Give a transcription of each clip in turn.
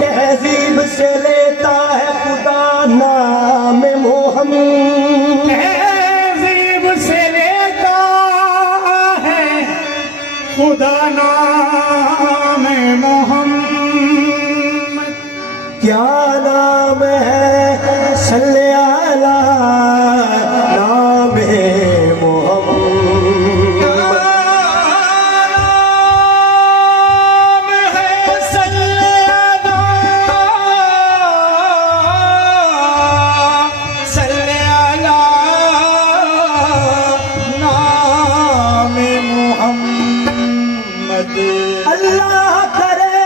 तहजीब से लेता है खुदा नाम मोहम्मद, तहजीब से लेता है खुदा नाम मोहम्मद। क्या नाम है सल्ले अला नाम मोहम्मद, नाम है सल्ले अला नाम मोहम्मद। अल्लाह करे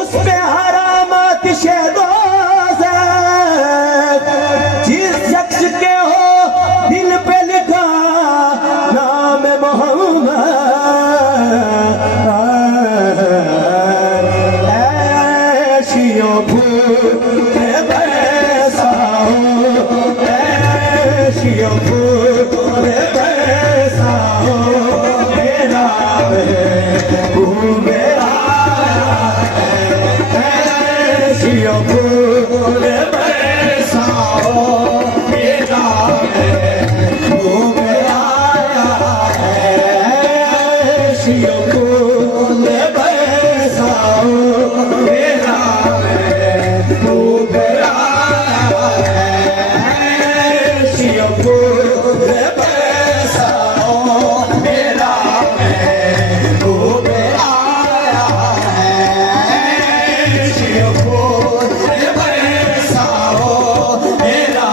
उस पे हरामत दोज़ख जिस शख्स के हो दिल पे लिखा नाम मोहम्मद। ऐशियों भूखे बैसाओ, ऐशियों भूखे बैसाओ, मेरा घूमे ऐशियों भूखे बैसाओ, मेरा घूमे ऐशियों भूखे बैसाओ, मेरा घूमे ऐशियों भूखे बैसाओ, मेरा घूमे ऐशियों भूखे बैसाओ, मेरा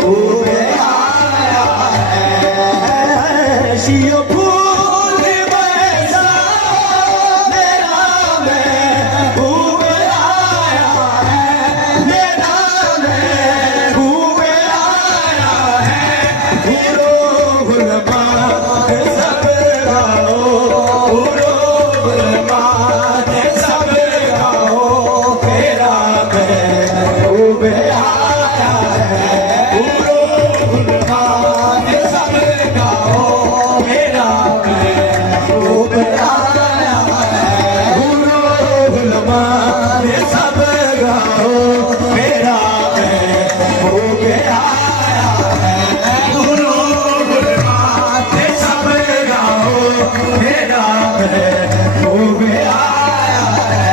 घूमे ऐशियों भूखे बैसाओ, मेरा घूमे आया है, मेरा घूमे आया है। भूलो गुलमा सब गाओ, भूलो गुलमा सब गाओ, मेरा घूमे आया है। भूलो गुलमा सब गाओ, मेरा घूमे आया है। भूलो गुलमा सब गाओ, मेरा घूमे आया है। भूलो गुलमा सब गाओ, मेरा घूमे आया है।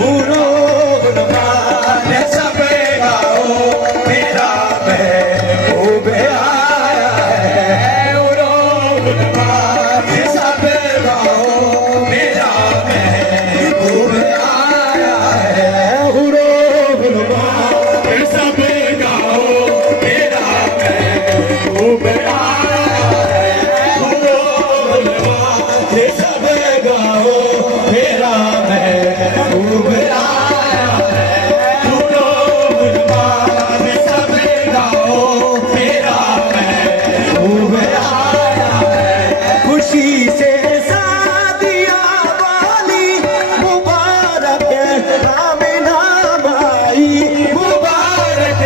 भूलो गुलमा सब गाओ, मेरा घूमे आया है। भूलो गुलमा सब गाओ, मेरा घूमे आया है। भूलो गुलमा सब गाओ, मेरा घूमे आया है। भूलो गुलमा सब गाओ, मेरा घूमे आया है। भूलो गुलमा सब गाओ, मेरा घूमे आया है। खुशी से शादियां वाली मुबारक राम नाम आई, मुबारक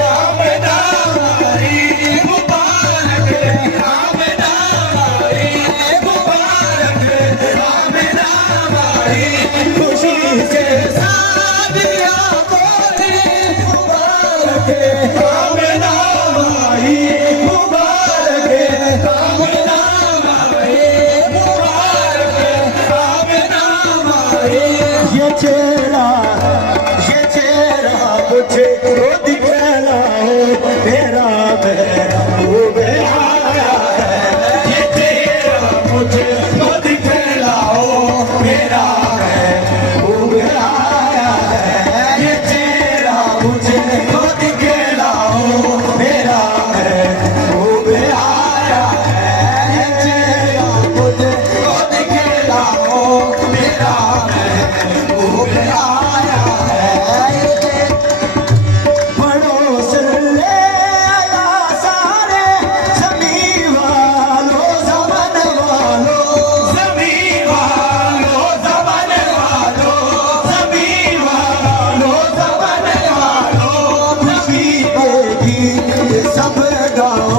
राम नाम आई, मुबारक राम नाम आई, मुबारक राम नाम आई। खुशी से शादियां वाली मुबारक राम नाम आई, मुबारक राम नाम आई, मुबारक राम नाम आई। ये चेहरा मुझे रो दिखलाओ, मेरा घूमे आया है। ये चेहरा मुझे रो दिखलाओ, मेरा घूमे आया है। ये चेहरा मुझे रो दिखलाओ, मेरा घूमे आया है। ये चेहरा मुझे रो दिखलाओ, मेरा घूमे आया है। ये सब अदाओं